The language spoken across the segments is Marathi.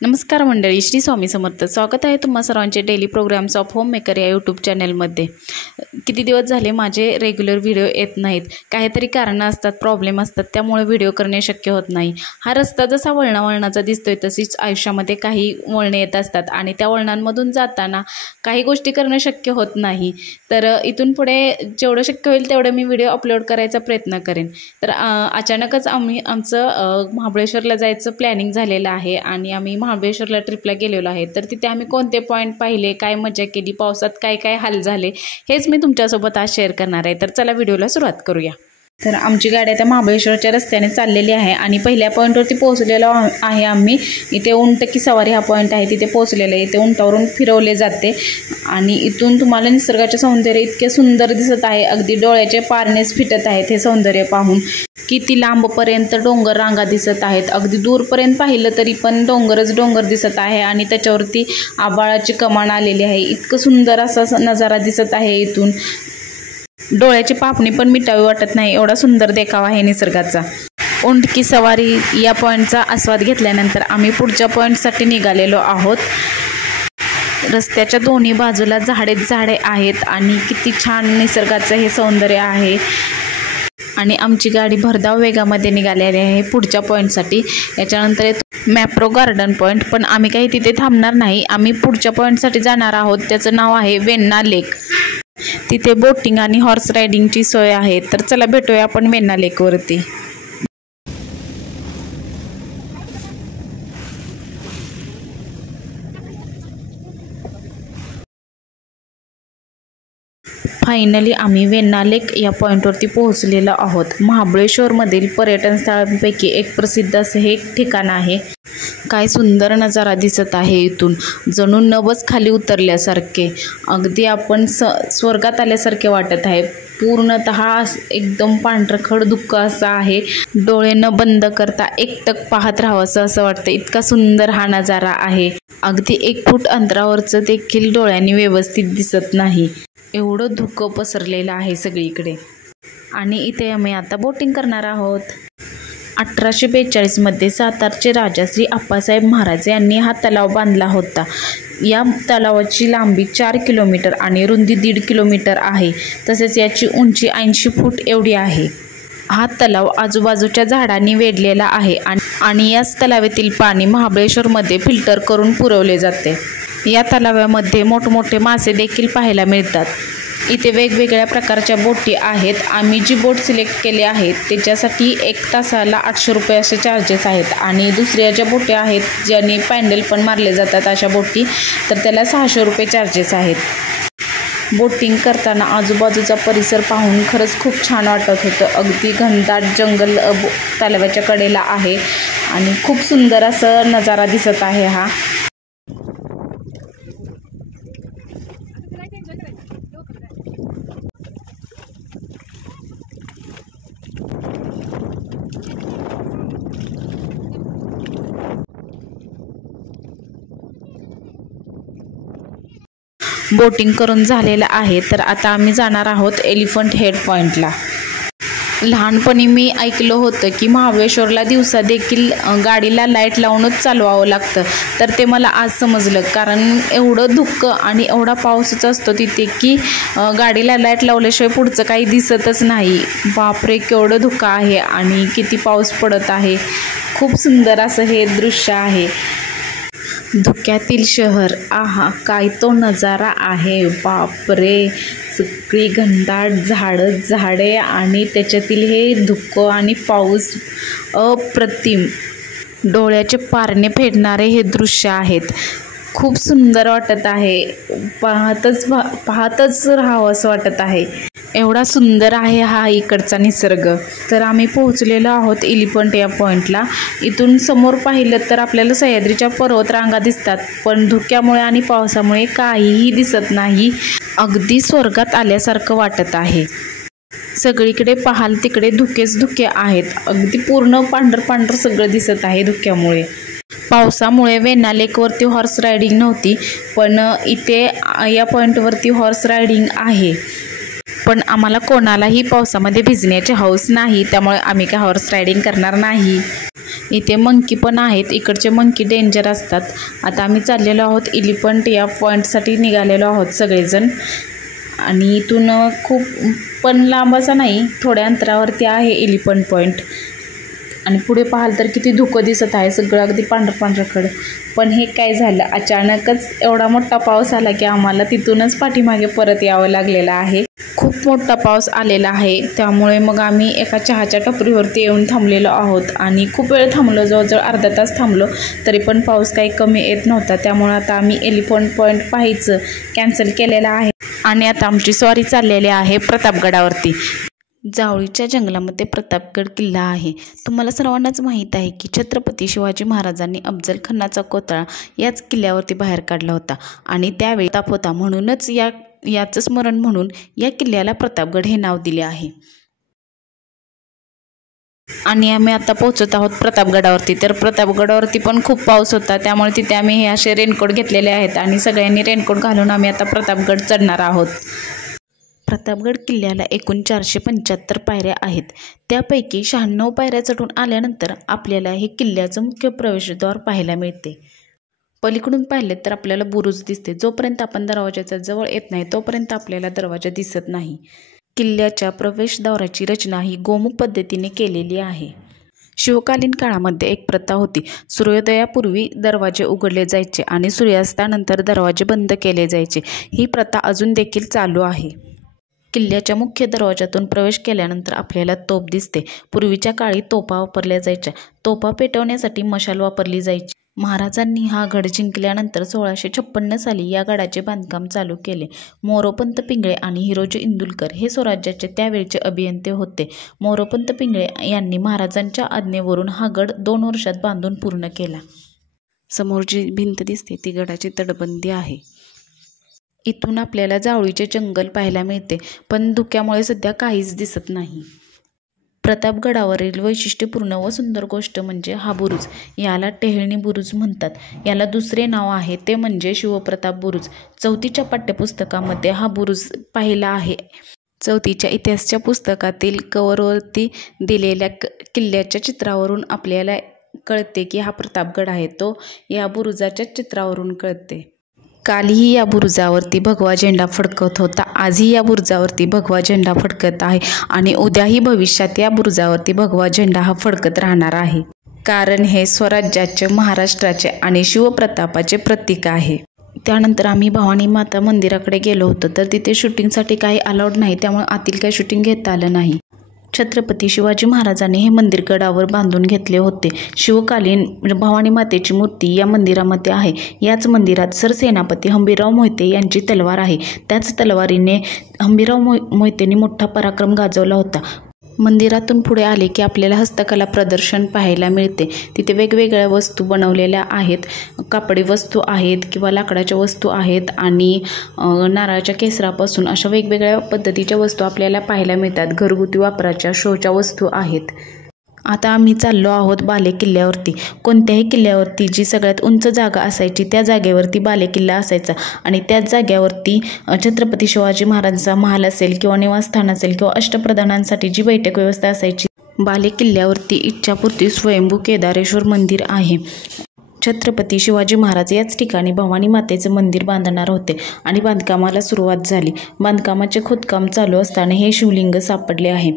नमस्कार मंडळी, श्री स्वामी समर्थ. स्वागत आहे तुम्हा सर्वांचे daily programs of home maker या यूट्यूब चॅनलमध्ये. किती दिवस झाले माझे रेग्युलर व्हिडिओ येत नाहीत. काहीतरी कारणं असतात, प्रॉब्लेम असतात, त्यामुळे व्हिडिओ करणे शक्य होत नाही. हा रस्ता जसा वळणावळणाचा दिसतोय तशीच आयुष्यामध्ये काही वळणे येत असतात आणि त्या वळणांमधून जाताना काही गोष्टी करणं शक्य होत नाही. तर इथून पुढे जेवढं शक्य होईल तेवढं मी व्हिडिओ अपलोड करायचा प्रयत्न करेन. तर अचानकच आमचं महाबळेश्वरला जायचं प्लॅनिंग झालेलं आहे आणि आम्ही महाबळेश्वरला ट्रिपला गेलेलो आहे. तर तिथे आम्ही कोणते पॉईंट पाहिले, काय मजा केली, पावसात काय काय हाल झाले, हेच मी तुमच्यासोबत आज शेअर करणार आहे. तर चला व्हिडिओला सुरुवात करूया. तर आमची गाडी आता महाबळेश्वरच्या रस्त्याने चाललेली आहे आणि पहिल्या पॉईंटवरती पोहोचलेलो आहे आम्ही. इथे उंट की सवारी हा पॉईंट आहे, तिथे पोहोचलेलं आहे. इथे उंटावरून फिरवले जाते आणि इथून तुम्हाला निसर्गाचे सौंदर्य इतके सुंदर दिसत आहे, अगदी डोळ्याचे पारणेच फिटत आहेत हे सौंदर्य पाहून. किती लांबपर्यंत डोंगर रांगा दिसत आहेत, अगदी दूरपर्यंत पाहिलं तरी पण डोंगरच डोंगर दिसत आहे आणि त्याच्यावरती आभाळाची कमान आलेली आहे. इतकं सुंदर असा नजारा दिसत आहे. इथून डोळ्याची पापणी पण मिटावी वाटत नाही, एवढा सुंदर देखावा आहे निसर्गाचा. उंट की सवारी या पॉईंटचा आस्वाद घेतल्यानंतर आम्ही पुढच्या पॉईंटसाठी निघालेलो आहोत. रस्त्याच्या दोन्ही बाजूला झाडे आहेत आणि किती छान निसर्गाचं हे सौंदर्य आहे. आणि आमची गाडी भरधाव वेगामध्ये निघालेली आहे पुढच्या पॉईंटसाठी. याच्यानंतर येतो मॅप्रो गार्डन पॉईंट, पण आम्ही काही तिथे थांबणार नाही. आम्ही पुढच्या पॉईंटसाठी जाणार आहोत, त्याचं नाव आहे वेण्णा लेक. तिथे बोटिंग आणि हॉर्स रायडिंगची सोय आहे. तर चला भेटूया आपण वेण्णा लेकवरती. फायनली आम्ही वेण्णा लेक या पॉईंटवरती पोहोचलेलो आहोत. महाबळेश्वरमधील पर्यटन स्थळांपैकी एक प्रसिद्ध असं हे ठिकाण आहे. काय सुंदर नजारा दिसत आहे. इथून जणू नभच खाली उतरल्यासारखे, अगदी आपण स्वर्गात आल्यासारखे वाटत आहे. पूर्णतः एकदम पांढरखड धुक्क असं आहे. डोळे न बंद करता एकटक पाहत राहावं असं वाटतं, इतका सुंदर हा नजारा आहे. अगदी 1 फूट अंतरावरचं देखील डोळ्यांनी व्यवस्थित दिसत नाही, एवढं धुकं पसरलेलं आहे सगळीकडे. आणि इथे आम्ही आता बोटिंग करणार आहोत. 1842मध्ये सातारचे राजा श्री आप्पासाहेब महाराज यांनी हा तलाव बांधला होता. या तलावाची लांबी 4 किलोमीटर आणि रुंदी 1.5 किलोमीटर आहे. तसेच याची उंची 80 फूट एवढी आहे. हा तलाव आजूबाजूच्या झाडांनी वेढलेला आहे आणि याच तलावातील पाणी महाबळेश्वरमध्ये फिल्टर करून पुरवले जाते. या तलावामध्ये मोठमोठे मासे देखील पाहायला मिळतात. इथे वेगवेगळ्या प्रकारच्या बोटी आहेत. आम्ही जी बोट सिलेक्ट केली आहेत त्याच्यासाठी 1 तासाला 800 रुपये असे चार्जेस आहेत आणि दुसऱ्या ज्या बोटी आहेत ज्याने पॅन्डल पण मारले जातात अशा बोटी, तर त्याला 600 रुपये चार्जेस आहेत. बोटिंग करताना आजूबाजूचा परिसर पाहून खरंच खूप छान वाटत होतं. अगदी घनदाट जंगल तलावाच्या कडेला आहे आणि खूप सुंदर असं नजारा दिसत आहे हा. बोटिंग करून झालेलं आहे. तर आता आम्ही जाणार आहोत एलिफंट हेड पॉईंटला. लहानपणी मी ऐकलं होतं की महाबळेश्वरला दिवसा देखील गाडीला लाईट लावूनच चालवावं लागतं, तर ते मला आज समजलं. कारण एवढं धुक्क आणि एवढा पाऊसच असतो तिथे की गाडीला लाईट लावल्याशिवाय पुढचं काही दिसतच नाही. बापरे, केवढं धुकं आहे आणि किती पाऊस पडत आहे. खूप सुंदर असं हे दृश्य आहे. धुक्यातील शहर, आहा काय तो नजारा आहे. बापरे, सगळी घनदाट झाडे आणि त्याच्यातील हे धुकं आणि पाऊस, अप्रतिम डोळ्याचे पारणे फेडणारे हे दृश्य आहेत. खूप सुंदर वाटत आहे. पाहतच राहावं असं वाटत आहे, एवढा सुंदर आहे हा इकडचा निसर्ग. तर आम्ही पोहोचलेलो आहोत एलिफंट या पॉईंटला. इथून समोर पाहिलं तर आपल्याला सह्याद्रीच्या पर्वतरांगा दिसतात, पण धुक्यामुळे आणि पावसामुळे काहीही दिसत नाही. अगदी स्वर्गात आल्यासारखं वाटत आहे. सगळीकडे पाहाल तिकडे धुकेच धुके आहेत. अगदी पूर्ण पांढर सगळं दिसत आहे धुक्यामुळे. पावसामुळे वेण्णा लेकवरती हॉर्स रायडिंग नव्हती, पण इथे या पॉईंटवरती हॉर्स रायडिंग आहे. पण आम्हाला कोणालाही पावसामध्ये भिजण्याची हौस नाही, त्यामुळे आम्ही काय हॉर्स रायडिंग करणार नाही. इथे मंकी पण आहेत, इकडचे मंकी डेंजर असतात. आता आम्ही चाललेलो आहोत एलिफंट या पॉईंटसाठी निघालेलो आहोत सगळेजण. आणि इथून खूप पण लांब असं नाही, थोड्या अंतरावरती आहे एलिफंट पॉईंट. आणि पुढे पाहाल तर किती धुकं दिसत आहे, सगळं अगदी पांढरकडं. पण हे काय झालं, अचानकच एवढा मोठा पाऊस आला की आम्हाला तिथूनच पाठीमागे परत यावं लागलेलं आहे. खूप मोठा पाऊस आलेला आहे, त्यामुळे मग आम्ही एका चहाच्या टपरीवरती येऊन थांबलेलो आहोत. आणि खूप वेळ थांबलो, जवळजवळ अर्धा तास थांबलो, तरी पण पाऊस काही कमी येत नव्हता. त्यामुळे आता आम्ही एलिफंट पॉईंट पाहायचं कॅन्सल केलेलं आहे. आणि आता आमची स्वारी चाललेली आहे प्रतापगडावरती. जावळीच्या जंगलामध्ये प्रतापगड किल्ला आहे. तुम्हाला सर्वांनाच माहीत आहे की छत्रपती शिवाजी महाराजांनी अफजल खानाचा कोतळा याच किल्ल्यावरती बाहेर काढला होता. आणि त्यावेळी प्रताप होता, म्हणूनच याचं स्मरण म्हणून या किल्ल्याला प्रतापगड हे नाव दिले आहे. आणि आम्ही आता पोहोचत आहोत प्रतापगडावरती. तर प्रतापगडावरती पण खूप पाऊस होता, त्यामुळे तिथे आम्ही हे असे रेनकोट घेतलेले आहेत आणि सगळ्यांनी रेनकोट घालून आम्ही आता प्रतापगड चढणार आहोत. प्रतापगड किल्ल्याला एकूण 475 पायऱ्या आहेत. त्यापैकी 96 पायऱ्या चढून आल्यानंतर आपल्याला हे किल्ल्याचं मुख्य प्रवेशद्वार पाहायला मिळते. पलीकडून पाहिले तर आपल्याला बुरुज दिसते. जोपर्यंत आपण दरवाजाच्या जवळ येत नाही तोपर्यंत आपल्याला दरवाजा दिसत नाही. किल्ल्याच्या प्रवेशद्वाराची रचना ही गोमुख पद्धतीने केलेली आहे. शिवकालीन काळामध्ये एक प्रथा होती. सूर्योदयापूर्वी दरवाजे उघडले जायचे आणि सूर्यास्तानंतर दरवाजे बंद केले जायचे. ही प्रथा अजून देखील चालू आहे. किल्ल्याच्या मुख्य दरवाजातून प्रवेश केल्यानंतर आपल्याला तोफ दिसते. पूर्वीच्या काळी तोफा वापरल्या जायच्या. तोफा पेटवण्यासाठी मशाल वापरली जायची. महाराजांनी हा गड जिंकल्यानंतर 1656 साली या गडाचे बांधकाम चालू केले. मोरोपंत पिंगळे आणि हिरोजी इंदुलकर हे स्वराज्याचे त्यावेळचे अभियंते होते. मोरोपंत पिंगळे यांनी महाराजांच्या आज्ञेवरून हा गड 2 वर्षात बांधून पूर्ण केला. समोर जी भिंत दिसते ती गडाची तटबंदी आहे. इथून आपल्याला जावळीचे जंगल पाहायला मिळते, पण धुक्यामुळे सध्या काहीच दिसत नाही. प्रतापगडावरील वैशिष्ट्यपूर्ण व सुंदर गोष्ट म्हणजे हा बुरुज. याला टेहळणी बुरुज म्हणतात. याला दुसरे नाव आहे ते म्हणजे शिवप्रताप बुरुज. 4थीच्या पाठ्यपुस्तकामध्ये हा बुरुज पाहिला आहे. 4थीच्या इतिहासच्या पुस्तकातील कव्हरवरती दिलेल्या किल्ल्याच्या चित्रावरून आपल्याला कळते की हा प्रतापगड आहे, तो या बुरुजाच्या चित्रावरून कळते. कालही या बुरुजावरती भगवा झेंडा फडकत होता, आजही या बुरुजावरती भगवा झेंडा फडकत आहे आणि उद्याही भविष्यात या बुरुजावरती भगवा झेंडा हा फडकत राहणार आहे. कारण हे स्वराज्याचे, महाराष्ट्राचे आणि शिवप्रतापाचे प्रतीक आहे. त्यानंतर आम्ही भवानी माता मंदिराकडे गेलो होतो, तर तिथे शूटिंगसाठी काही अलाउड नाही, त्यामुळे आतील काही शूटिंग घेता आलं नाही. छत्रपती शिवाजी महाराजांनी हे मंदिर गडावर बांधून घेतले होते. शिवकालीन भवानी मातेची मूर्ती या मंदिरामध्ये आहे. याच मंदिरात सरसेनापती हंबीरराव मोहिते यांची तलवार आहे. त्याच तलवारीने हंबीरराव मोहितेंनी मोठा पराक्रम गाजवला होता. मंदिरातून पुढे आले की आपल्याला हस्तकला प्रदर्शन पाहायला मिळते. तिथे वेगवेगळ्या वस्तू बनवलेल्या आहेत. कापडी वस्तू आहेत किंवा लाकडाच्या वस्तू आहेत आणि नारळाच्या केसरापासून अशा वेगवेगळ्या पद्धतीच्या वस्तू आपल्याला पाहायला मिळतात. घरगुती वापराच्या शोच्या वस्तू आहेत. आता आम्ही चाललो आहोत बाले किल्ल्यावरती. कोणत्याही किल्ल्यावरती जी सगळ्यात उंच जागा असायची त्या जागेवरती बाले किल्ला असायचा आणि त्याच जागेवरती छत्रपती शिवाजी महाराजांचा महाल असेल किंवा निवासस्थान असेल किंवा अष्टप्रधानांसाठी जी बैठक व्यवस्था असायची. बाले किल्ल्यावरती इच्छापूर्ती स्वयंभू केदारेश्वर मंदिर आहे. छत्रपती शिवाजी महाराज याच ठिकाणी भवानी मातेचे मंदिर बांधणार होते आणि बांधकामाला सुरुवात झाली. बांधकामाचे खोदकाम चालू असताना हे शिवलिंग सापडले आहे.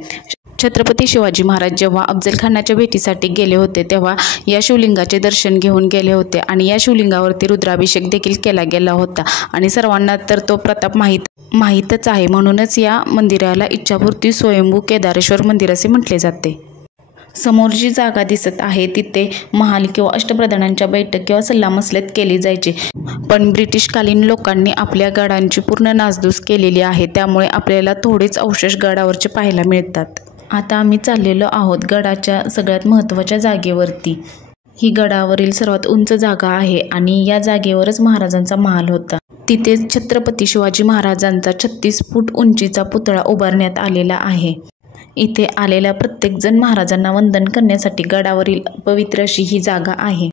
छत्रपती शिवाजी महाराज जेव्हा अफजल खानाच्या भेटीसाठी गेले होते तेव्हा या शिवलिंगाचे दर्शन घेऊन गेले होते आणि या शिवलिंगावरती रुद्राभिषेक देखील केला गेला होता आणि सर्वांना तर तो प्रताप माहीतच आहे. म्हणूनच या मंदिराला इच्छापूर्ती स्वयंभू केदारेश्वर मंदिर असे म्हटले जाते. समोर जी जागा दिसत आहे तिथे महाल किंवा अष्टप्रधानांच्या बैठक किंवा सल्लामसलत केली जायची. पण ब्रिटिशकालीन लोकांनी आपल्या गडांची पूर्ण नासधूस केलेली आहे, त्यामुळे आपल्याला थोडेच अवशेष गडावरचे पाहायला मिळतात. आता आम्ही चाललेलो आहोत गडाच्या सगळ्यात महत्त्वाच्या जागेवरती. ही गडावरील सर्वात उंच जागा आहे आणि या जागेवरच महाराजांचा महाल होता. तिथेच छत्रपती शिवाजी महाराजांचा 36 फूट उंचीचा पुतळा उभारण्यात आलेला आहे. इथे आलेला प्रत्येकजण महाराजांना वंदन करण्यासाठी गडावरील पवित्र अशी ही जागा आहे.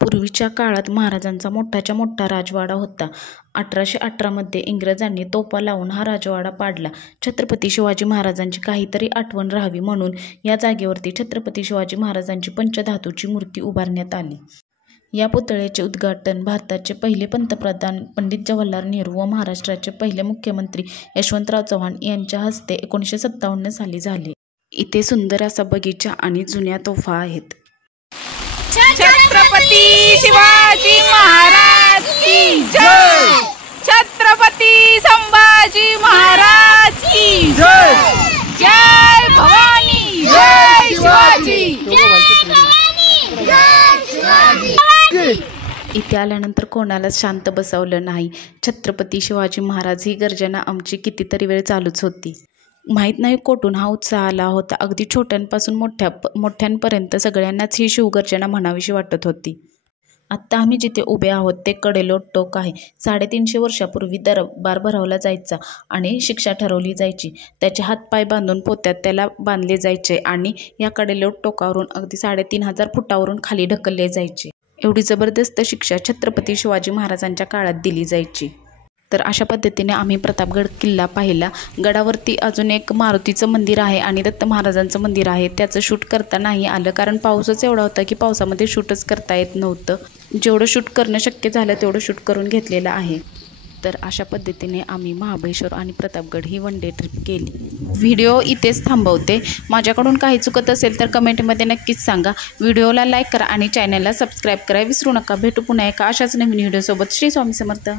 पूर्वीच्या काळात महाराजांचा मोठाच्या मोठा राजवाडा होता. 1818मध्ये इंग्रजांनी तोफा लावून हा राजवाडा पाडला. छत्रपती शिवाजी महाराजांची काहीतरी आठवण राहावी म्हणून या जागेवरती छत्रपती शिवाजी महाराजांची पंचधातूची मूर्ती उभारण्यात आली. या पुतळ्याचे उद्घाटन भारताचे पहिले पंतप्रधान पंडित जवाहरलाल नेहरू व महाराष्ट्राचे पहिले मुख्यमंत्री यशवंतराव चव्हाण यांच्या हस्ते 1957 साली झाले. इथे सुंदर असा बगीचा आणि जुन्या तोफा आहेत. छत्रपती शिवाजी महाराज की जय. छत्रपती संभाजी महाराज की जय. जय भवानी जय शिवाजी. इथे आल्यानंतर कोणालाच शांत बसवलं नाही. छत्रपती शिवाजी महाराज ही गर्जना आमची कितीतरी वेळ चालूच होती. माहीत नाही कोठून हा उत्साह आला होता. अगदी छोट्यांपासून मोठ्यांपर्यंत सगळ्यांनाच ही शिवगर्जना म्हणावीशी वाटत होती. आत्ता आम्ही जिथे उभे आहोत ते कडेलोट टोक आहे. 350 वर्षापूर्वी दरबार भरवला जायचा आणि शिक्षा ठरवली जायची. त्याचे हातपाय बांधून पोत्यात त्याला बांधले जायचे आणि या कडेलोट टोकावरून अगदी 3500 फुटावरून खाली ढकलले जायचे. एवढी जबरदस्त शिक्षा छत्रपती शिवाजी महाराजांच्या काळात दिली जायची. तर अशा पद्धतीने आम्ही प्रतापगड किल्ला पाहिला. गडावरती अजून एक मारुतीचं मंदिर आहे आणि दत्त महाराजांचं मंदिर आहे. त्याचं शूट करता नाही आलं कारण पाऊसच एवढा होता की पावसामध्ये शूटच करता येत नव्हतं. जेवढं शूट करणं शक्य झालं तेवढं शूट करून घेतलेलं आहे. तर अशा पद्धतीने आम्ही महाबळेश्वर आणि प्रतापगड ही वन डे ट्रिप केली. व्हिडिओ इथेच थांबवते. माझ्याकडून काही चुकत असेल तर कमेंटमध्ये नक्कीच सांगा. व्हिडिओला लाईक करा आणि चॅनलला सबस्क्राईब करा विसरू नका. भेटू पुन्हा एका अशाच नवीन व्हिडिओसोबत. श्री स्वामी समर्थ.